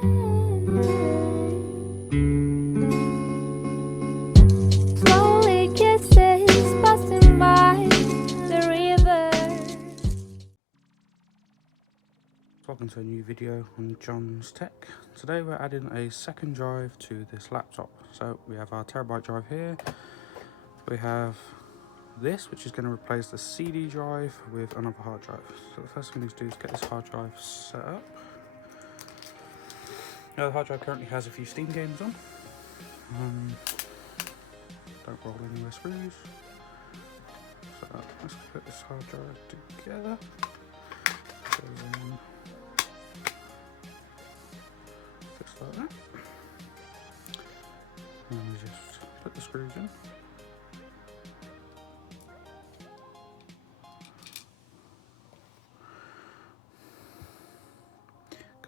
Slowly kisses passing by the river. Welcome to a new video on John's Tech. Today we're adding a second drive to this laptop. So we have our terabyte drive here. We have this, which is going to replace the CD drive with another hard drive. So the first thing we need to do is get this hard drive set up. Now the hard drive currently has a few Steam games on. Don't roll anywhere screws. So let's put this hard drive together. Just like that. And we just put the screws in.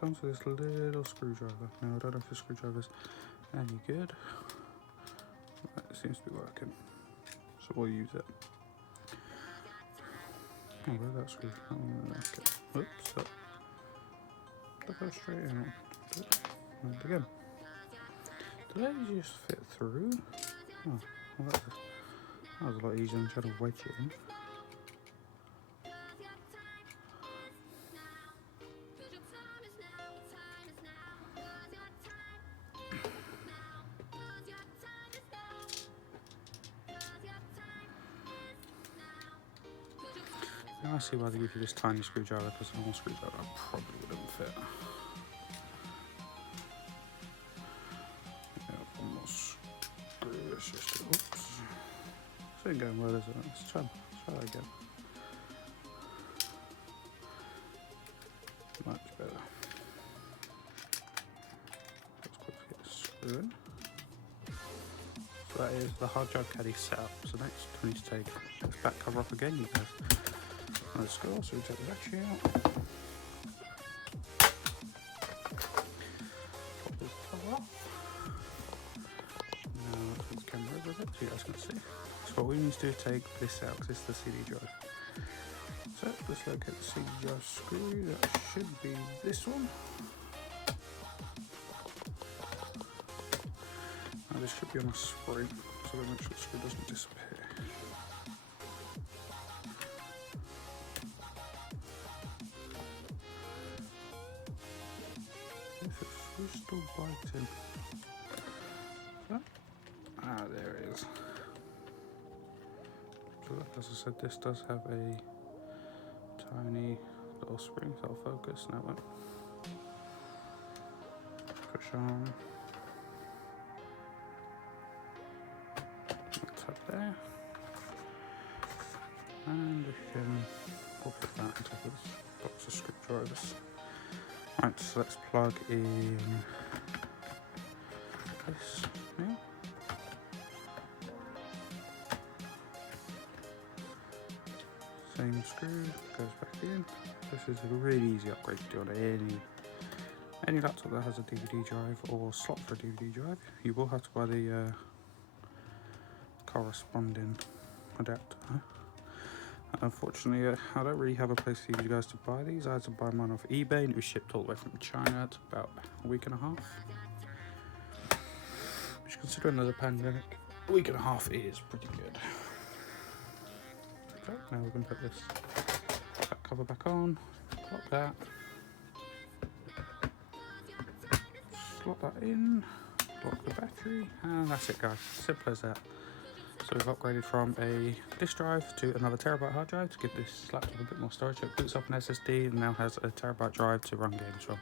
Comes with this little screwdriver. Now I don't know if the screwdriver's any good. Right, it seems to be working, so we'll use it. Oh, where's that screw? Oh, okay. Oops, that goes straight in. And again. Did they just fit through? Oh, well, that was a lot easier than trying to wedge it in. Now I see why they give you this tiny screwdriver, because a normal screwdriver probably wouldn't fit. Yeah, one more screw. Let's just oops. This ain't going well, is it? Let's try that again. Much better. Let's quickly get this screw in. So that is the hard drive caddy set up. So next we need to take this back cover off again. You guys. Let's go, so we take the battery out. Pop this cover off. Now let's put the camera over a bit so you guys can see. So what we need to do is take this out because it's the CD drive. So let's locate the CD drive screw. That should be this one. Now this should be on a spring, so we'll make sure the screw doesn't disappear. It's still biting. There it is. So as I said, this does have a tiny little spring, so I'll focus now. Push on. Tap there. And we can put that into this box of screwdrivers. Right, so let's plug in this now. Same screw goes back in. This is a really easy upgrade to do on any laptop that has a DVD drive or slot for a DVD drive. You will have to buy the corresponding adapter. Unfortunately, I don't really have a place for you guys to buy these. I had to buy mine off eBay and it was shipped all the way from China. It's about a week and a half. Which, considering there's a pandemic, a week and a half is pretty good. Okay, now we can put this back cover back on, lock that, slot that in, lock the battery, and that's it guys, simple as that. So we've upgraded from a disk drive to another terabyte hard drive to give this laptop a bit more storage. It boots up an SSD and now has a terabyte drive to run games from.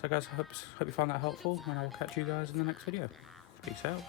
So guys, I hope you found that helpful, and I'll catch you guys in the next video. Peace out.